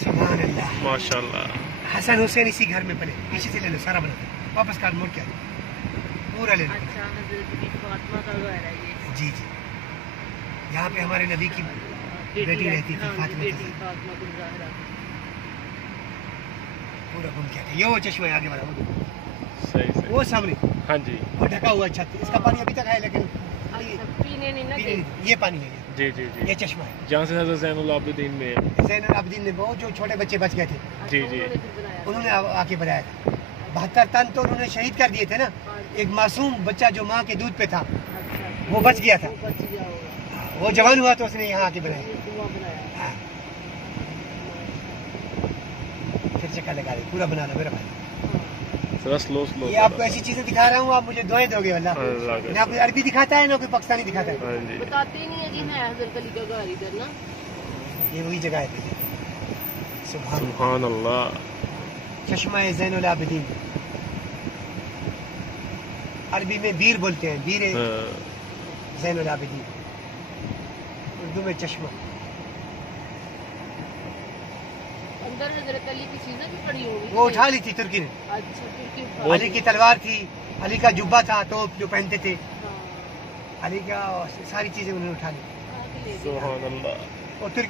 सुभान अल्लाह माशाल्लाह। हसन हुसैन इसी घर में पले, पीछे से ले लो सारा बना दो, वापस काट मोड़ के आ जाओ, पूरा ले लो। अच्छा हजरत की फातिमा का घर है ये। जी जी, यहाँ पे हमारे नबी की बेटी रहती थी फातिमा बेटी की। फातिमा बिन ज़हरा। पूरा घूम के आते, ये वो चश्मा है आगे वाला, वो देखो, सही सही। वो सामने हाँ जी वो ढका हुआ छत, इसका पानी अभी तक है लेकिन अच्छा पीने नहीं ना पीने दे। नहीं, ये पानी है जी जी जी। ये चश्मा है। जहाँ से हज़रत ज़ैनुल आबिदीन में। ज़ैनुल आबिदीन ने वो जो छोटे बच्चे बच गए थे, जी जी। उन्होंने फिर बनाया। उन्होंने आके बनाया था। 72 टन तो उन्होंने शहीद कर दिए थे ना। एक मासूम बच्चा जो माँ के दूध पे था, अच्छा वो बच गया था, वो बच गया होगा। वो जवान हुआ तो उसने यहाँ आके बनाया। ये कुआं बनाया। हाँ। फिर चक्कर लगा रही, पूरा बना लो मेरा भाई। जरा स्लो स्लो। ये आपको ऐसी चीजें दिखा रहा हूँ, आप मुझे दुआएं दोगे वल्लाह। अल्लाह के ना कोई अरबी दिखाता है ना कोई पाकिस्तानी दिखाता है। हाँ जी। बताते ही नहीं है जी है हजरत अली का घर इधर ना। ये वही जगह है। सुभान सुभान अल्लाह। चश्मा ज़ैनुल आबिदीन, अरबी में बीर बोलते हैं, बीर हाँ। ज़ैनुल आबिदीन, उर्दू में चश्मा। अंदर हजरत अली की चीजें भी पड़ी होंगी। वो उठा ली थी तुर्की ने। अच्छा तुर्की उठा। अली की तलवार थी, अली का जुब्बा था तो जो पहनते थे, हाँ। अली का सारी चीजें उन्होंने उठा ली। हाँ, तो ले लिया। सुभान अल्लाह। और तुर्की